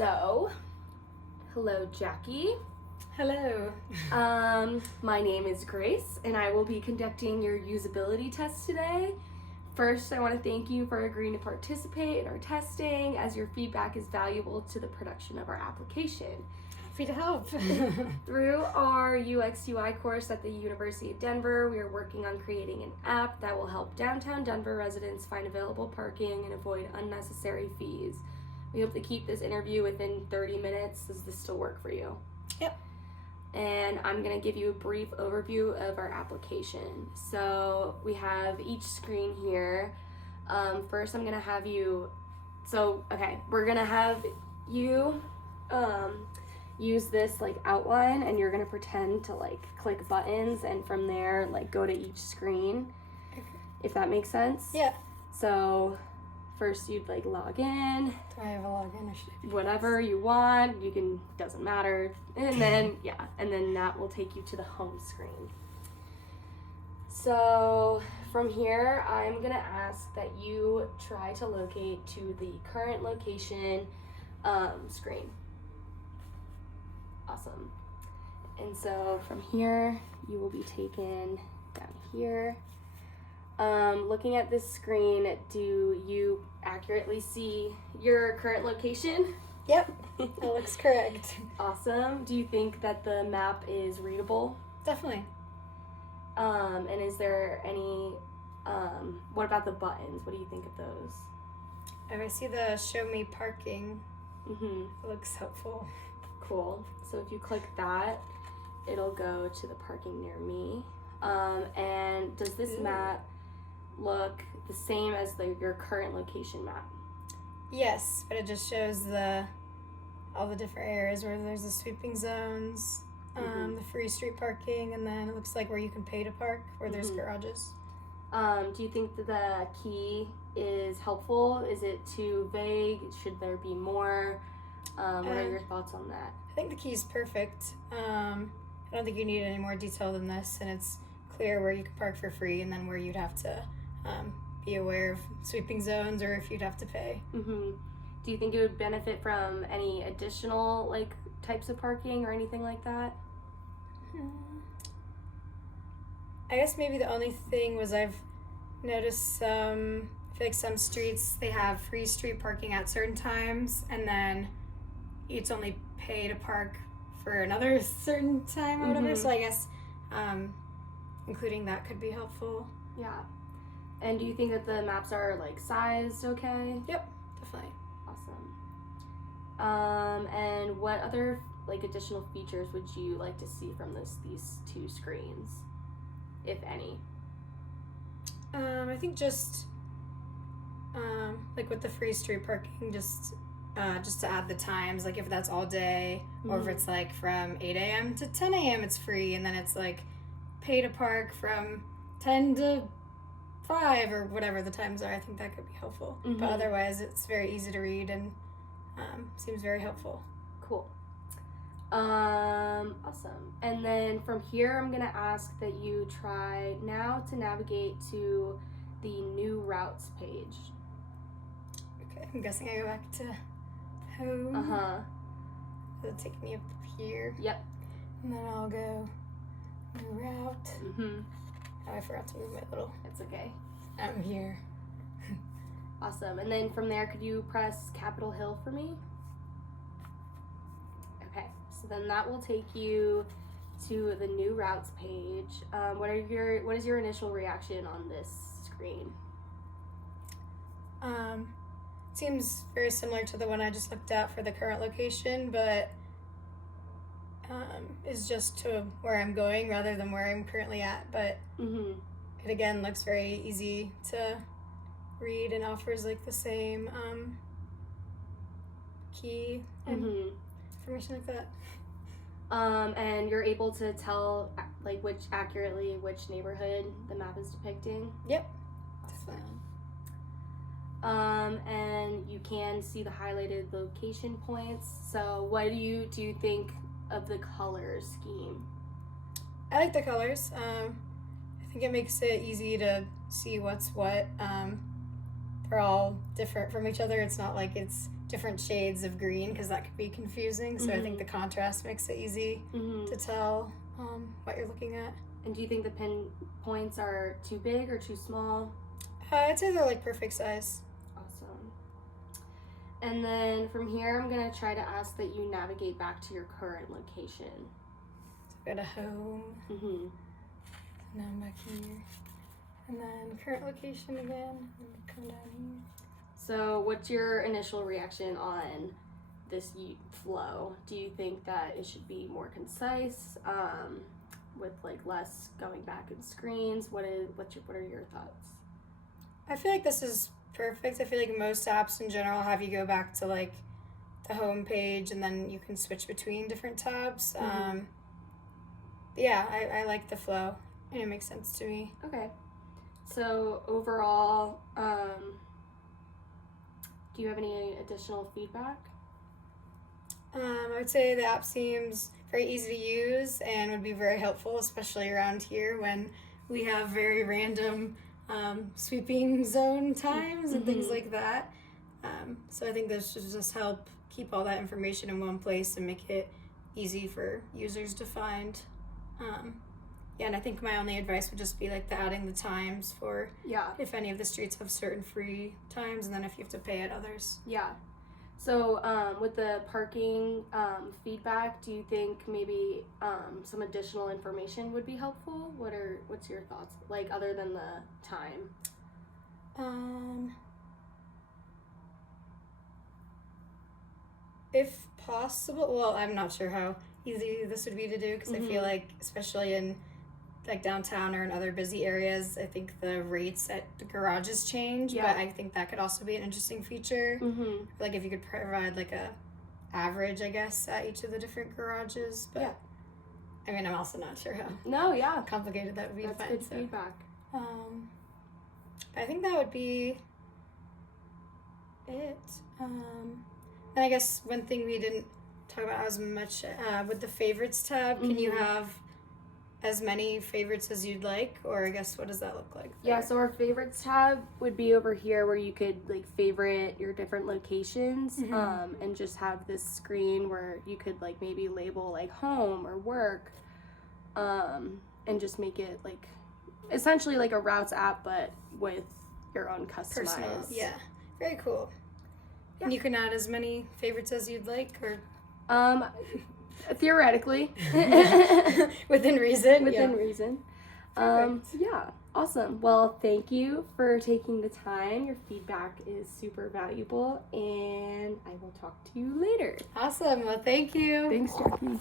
So, hello, Jackie. Hello. My name is Grace, and I will be conducting your usability test today. First, I want to thank you for agreeing to participate in our testing, as your feedback is valuable to the production of our application. Happy to help. Through our UX/UI course at the University of Denver, we are working on creating an app that will help downtown Denver residents find available parking and avoid unnecessary fees. We hope to keep this interview within 30 minutes. Does this still work for you? Yep. And I'm going to give you a brief overview of our application. So we have each screen here. First, I'm going to have you, we're going to have you use this outline, and you're going to pretend to click buttons, and from there go to each screen, if that makes sense. Yeah. So first you'd log in. Do I have a login or should I be whatever you want, you can, doesn't matter, and then and then that will take you to the home screen. So from here, I'm gonna ask that you try to locate to the current location screen. Awesome. And so from here, you will be taken down here. Looking at this screen, do you accurately see your current location? Yep, that looks correct. Awesome. Do you think that the map is readable? Definitely. And is there any, what about the buttons? What do you think of those? I see the show me parking. Mm-hmm. It looks helpful. Cool. So if you click that, it'll go to the parking near me. And does this map look the same as your current location map? Yes, but it just shows all the different areas where there's the sweeping zones, the free street parking, and then it looks like where you can pay to park, where there's garages. Do you think that the key is helpful? Is it too vague? Should there be more? What are your thoughts on that? I think the key is perfect. I don't think you need any more detail than this, and it's clear where you can park for free and then where you'd have to be aware of sweeping zones or if you'd have to pay. Mm-hmm. Do you think it would benefit from any additional types of parking or anything like that? I guess maybe the only thing was I've noticed I feel like some streets, they have free street parking at certain times, and then it's only pay to park for another certain time or whatever. So I guess including that could be helpful. Yeah. And do you think that the maps are sized okay? Yep, definitely. Awesome. And what other additional features would you like to see from these two screens, if any? I think just with the free street parking, just to add the times, if that's all day, or if it's from 8 a.m. to 10 a.m. it's free, and then it's pay to park from 10 to 5 or whatever the times are. I think that could be helpful. But otherwise, it's very easy to read and seems very helpful. Cool. Awesome. And then from here, I'm gonna ask that you try now to navigate to the new routes page. Okay, I'm guessing I go back to home. It'll take me up here. Yep. And then I'll go new route. Oh, I forgot to move my little. It's okay. I'm here. Awesome. And then from there, could you press Capitol Hill for me? Okay. So then that will take you to the new routes page. What is your initial reaction on this screen? Seems very similar to the one I just looked at for the current location, but is just to where I'm going rather than where I'm currently at. But it again looks very easy to read and offers the same key and information like that. And you're able to tell which neighborhood the map is depicting? Yep. Awesome. And you can see the highlighted location points. So what do you think of the color scheme? I like the colors. I think it makes it easy to see what's what. are all different from each other. It's not like it's different shades of green because that could be confusing. So I think the contrast makes it easy to tell what you're looking at. And do you think the pin points are too big or too small? I'd say they're like perfect size. Awesome. And then from here, I'm going to try to ask that you navigate back to your current location. So we got a home. Mm-hmm. Now I'm back here. And then current location again. And come down here. So what's your initial reaction on this flow? Do you think that it should be more concise, with like less going back in screens? What are your thoughts? I feel like this is perfect. I feel like most apps in general have you go back to like the home page and then you can switch between different tabs. Yeah, I like the flow and it makes sense to me. Okay. So overall, do you have any additional feedback? I would say the app seems very easy to use and would be very helpful, especially around here when we have very random sweeping zone times and things like that. So I think this should just help keep all that information in one place and make it easy for users to find. Yeah, and I think my only advice would just be like adding the times for if any of the streets have certain free times and then if you have to pay at others. Yeah. So with the parking feedback, do you think maybe some additional information would be helpful? What's your thoughts, like other than the time? If possible, well, I'm not sure how easy this would be to do because I feel like especially in like downtown or in other busy areas, I think the rates at the garages change, but I think that could also be an interesting feature. Like if you could provide like a average, I guess, at each of the different garages, but I mean, I'm also not sure how complicated that would be. That's good feedback. I think that would be it. And I guess one thing we didn't talk about as much with the favorites tab, can you have as many favorites as you'd like, or I guess what does that look like there? Yeah, so our favorites tab would be over here where you could like favorite your different locations and just have this screen where you could like maybe label like home or work and just make it like essentially like a routes app but with your own customized. Personal. Yeah, very cool. And you can add as many favorites as you'd like, or theoretically. Within reason. Within reason. Yeah, awesome. Well, thank you for taking the time. Your feedback is super valuable, and I will talk to you later. Awesome. Well, thank you. Thanks, Jackie.